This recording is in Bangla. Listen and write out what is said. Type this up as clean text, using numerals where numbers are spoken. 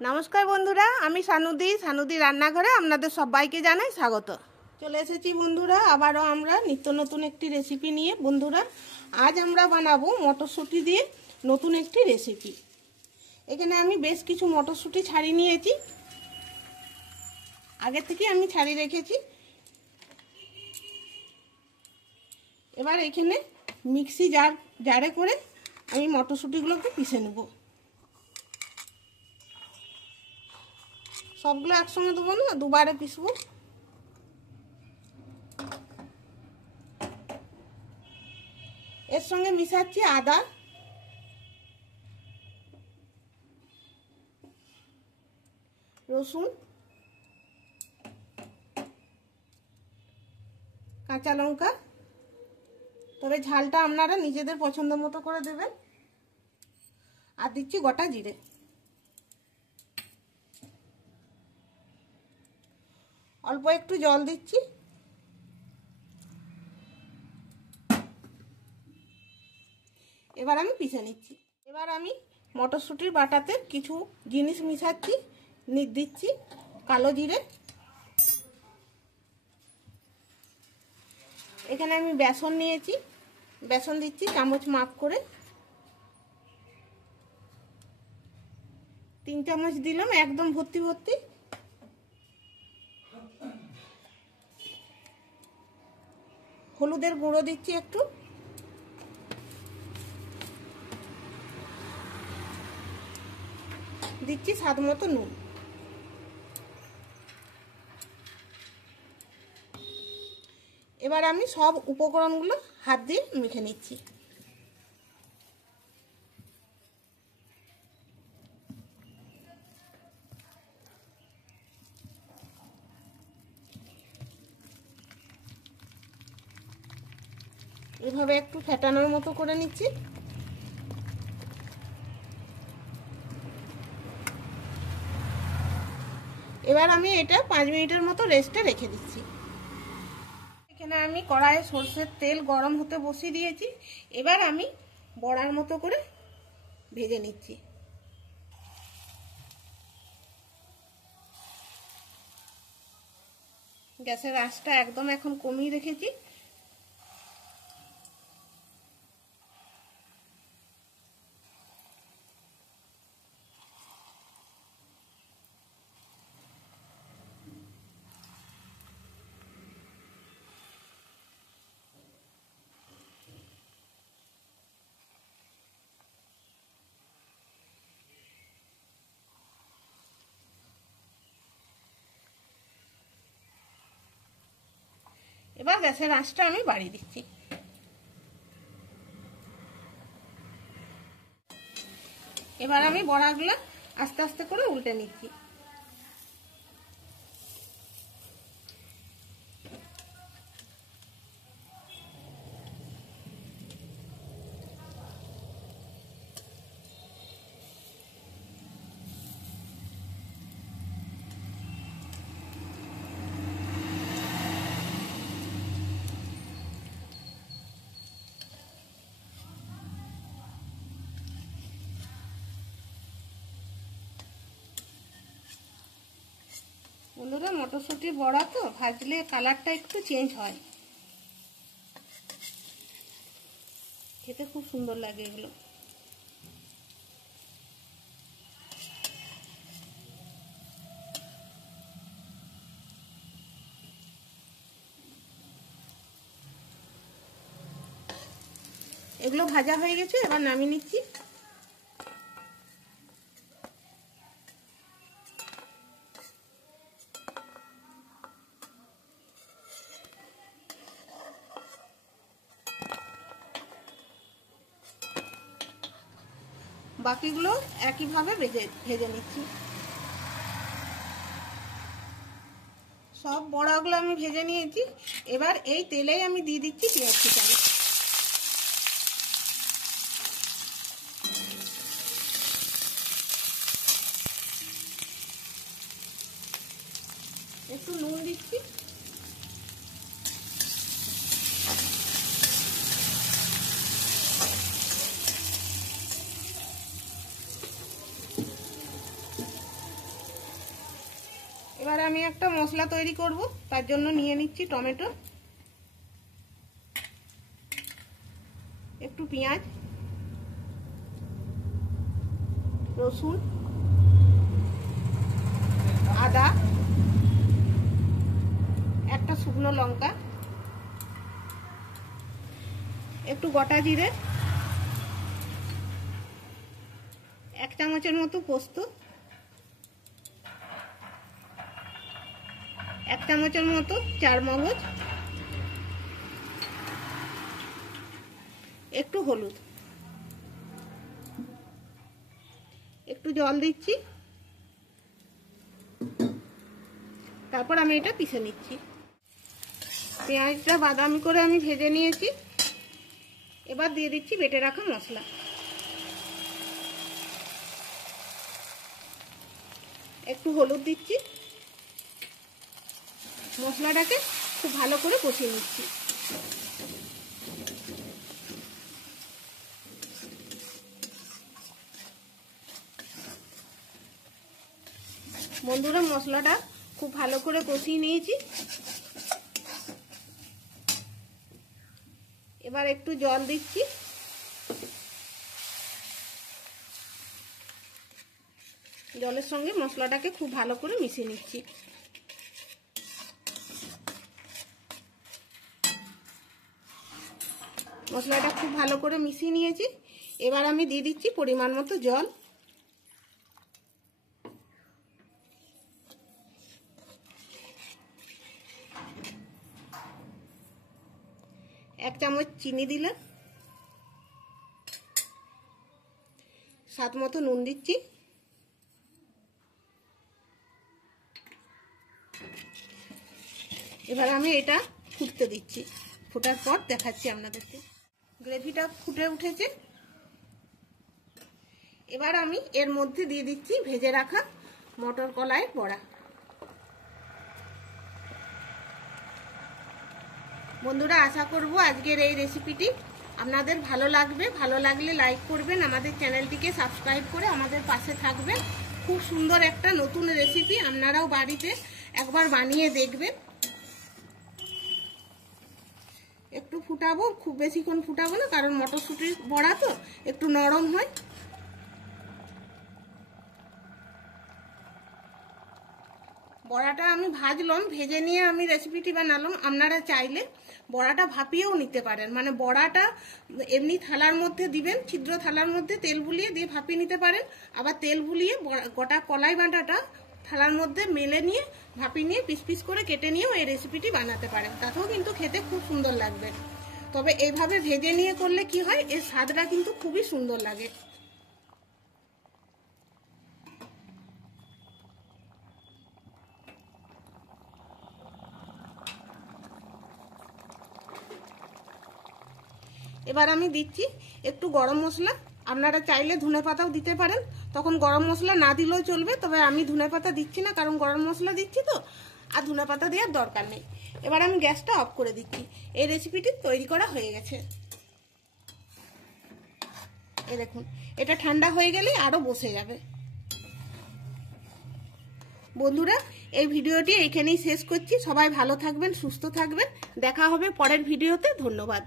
নমস্কার বন্ধুরা, আমি সানুদি রান্নাঘরে আপনাদের সবাইকে জানাই স্বাগত। চলে এসেছি বন্ধুরা, আবারও আমরা নিত্য নতুন একটি রেসিপি নিয়ে। বন্ধুরা, আজ আমরা বানাবো মটরশুঁটি দিয়ে নতুন একটি রেসিপি। এখানে আমি বেশ কিছু মটরশুঁটি ছাড়িয়ে নিয়েছি, আগে থেকে আমি ছাড়িয়ে রেখেছি। এবার এখানে মিক্সি জারে করে আমি মটরশুঁটিগুলোকে পিষে নেব। সবগুলো একসঙ্গে দেবো না, দুবারে পিসবো। এর সঙ্গে মিশাচ্ছি আদা, রসুন, কাঁচা লঙ্কা, তবে ঝালটা আপনারা নিজেদের পছন্দ মতো করে দেবেন। আর দিচ্ছি গোটা জিরে। অল্প একটু জল দিচ্ছি। এবার আমি পিষে নিচ্ছি। এবার আমি মটরশুঁটির বাটাতে কিছু জিনিস মিশাচ্ছি। দিচ্ছি কালো জিরে, এখানে আমি বেসন নিয়েছি, বেসন দিচ্ছি চামচ মাপ করে। 3 চামচ দিলাম, একদম ভর্তি ভর্তি। হলুদের গুঁড়ো দিচ্ছি একটু, দিচ্ছি স্বাদ মতো নুন। এবার আমি সব উপকরণগুলো হাত দিয়ে মেখে নিচ্ছি। এভাবে একটু ফেটানোর মতো করে নিচ্ছি। এবার আমি এটা 5 মিনিটের মতো রেস্টে রেখে দিচ্ছি। এখানে আমি কড়াইয়ে সরষের তেল গরম হতে বসিয়ে দিয়েছি। এবার আমি বড়ার মতো করে ভেজে নিচ্ছি। গ্যাসের আঁচটা একদম এখন কমিয়ে রেখেছি। এবার গ্যাসের আঁচটা আমি বাড়িয়ে দিচ্ছি। এবার আমি বড়াগুলো আস্তে আস্তে করে উল্টে নিচ্ছি। বন্ধুরা, মটরশুঁটির বড়া তো ভাজলে কালারটা একটু চেঞ্জ হয়, খেতে খুব সুন্দর লাগে এগুলো। এগুলো ভাজা হয়ে গেছে, এবার নামিয়ে নিচ্ছি। বাকিগুলো একইভাবে ভেজে নিচ্ছি। সব বড়াগুলো আমি ভেজে নিয়েছি। এবার এই তেলেই আমি দিয়ে দিচ্ছি পেঁয়াজ কুচানো। একটু নুন দিচ্ছি, এবার আমি একটা মশলা তৈরি করব, তার জন্য নিয়ে নিচ্ছি টমেটো, একটু পেঁয়াজ, রসুন, আদা, একটা শুকনো লঙ্কা, একটু গোটা জিরে, 1 চামচের মতো পোস্ত, 1 চামচের মতো চারমগজ, একটু হলুদ, একটু জল দিচ্ছি, তারপর আমি এটা পিষে নিচ্ছি। পেঁয়াজটা বাদামি করে আমি ভেজে নিয়েছি। এবার দিয়ে দিচ্ছি বেটে রাখা মশলা, একটু হলুদ দিচ্ছি, মশলাটাকে খুব ভালো করে কষিয়ে নিচ্ছি। বন্ধুরা, মশলাটা খুব ভালো করে কষিয়ে নিয়েছি। এবার একটু জল দিচ্ছি, জলের সঙ্গে মশলাটাকে খুব ভালো করে মিশিয়ে নিচ্ছি। মশলাটা খুব ভালো করে মিশিয়ে নিয়েছি। এবার আমি দিয়ে দিচ্ছি পরিমাণ মতো জল, এক চামচ চিনি দিলাম, স্বাদ মতো নুন দিচ্ছি, এবার আমি এটা ফুটতে দিচ্ছি। ফোটার পর দেখাচ্ছি আপনাদেরকে। গ্রেভিটা ফুটে উঠেছে। এবার আমি এর মধ্যে দিয়ে দিচ্ছি ভেজে রাখা মটর কলাইয়ের বড়া। বন্ধুরা, আশা করব আজকের এই রেসিপিটি আপনাদের ভালো লাগবে। ভালো লাগলে লাইক করবেন, আমাদের চ্যানেলটিকে সাবস্ক্রাইব করে আমাদের পাশে থাকবেন। খুব সুন্দর একটা নতুন রেসিপি, আপনারাও বাড়িতে একবার বানিয়ে দেখবেন। একটু ফুটাবো, খুব বেশিক্ষণ ফুটাবো না, কারণ মটরশুঁটির বড়া তো একটু নরম হয়। বড়াটা আমি ভাজলাম, ভেজে নিয়ে আমি রেসিপিটি বানালাম। আপনারা চাইলে বড়াটা ভাপিয়েও নিতে পারেন, মানে বড়াটা এমনি থালার মধ্যে দিবেন, ছিদ্র থালার মধ্যে তেল বুলিয়ে দিয়ে ভাপিয়ে নিতে পারেন। আবার তেল বুলিয়ে গোটা কলাই বাটাটা থালার মধ্যে মেলে নিয়ে ভাপিয়ে নিয়ে পিস পিস করে কেটে নিয়েও এই রেসিপিটি বানাতে পারেন, তাতেও কিন্তু খেতে খুব সুন্দর লাগবে। তবে এইভাবে ভেজে নিয়ে করলে কি হয়, এর স্বাদটা কিন্তু খুবই সুন্দর লাগে। এবার আমি দিচ্ছি একটু গরম মশলা। আপনারা চাইলে ধনেপাতাও দিতে পারেন, তখন গরম মশলা না দিলেও চলবে। তবে আমি ধনেপাতা দিচ্ছি না, কারণ গরম মশলা দিচ্ছি তো, আর ধনেপাতা দেওয়ার দরকার নেই। এবার আমি গ্যাসটা অফ করে দিচ্ছি। এই রেসিপিটি তৈরি করা হয়ে গেছে। এই দেখুন, এটা ঠান্ডা হয়ে গেলেই আরো বসে যাবে। বন্ধুরা, এই ভিডিওটি এইখানেই শেষ করছি। সবাই ভালো থাকবেন, সুস্থ থাকবেন। দেখা হবে পরের ভিডিওতে। ধন্যবাদ।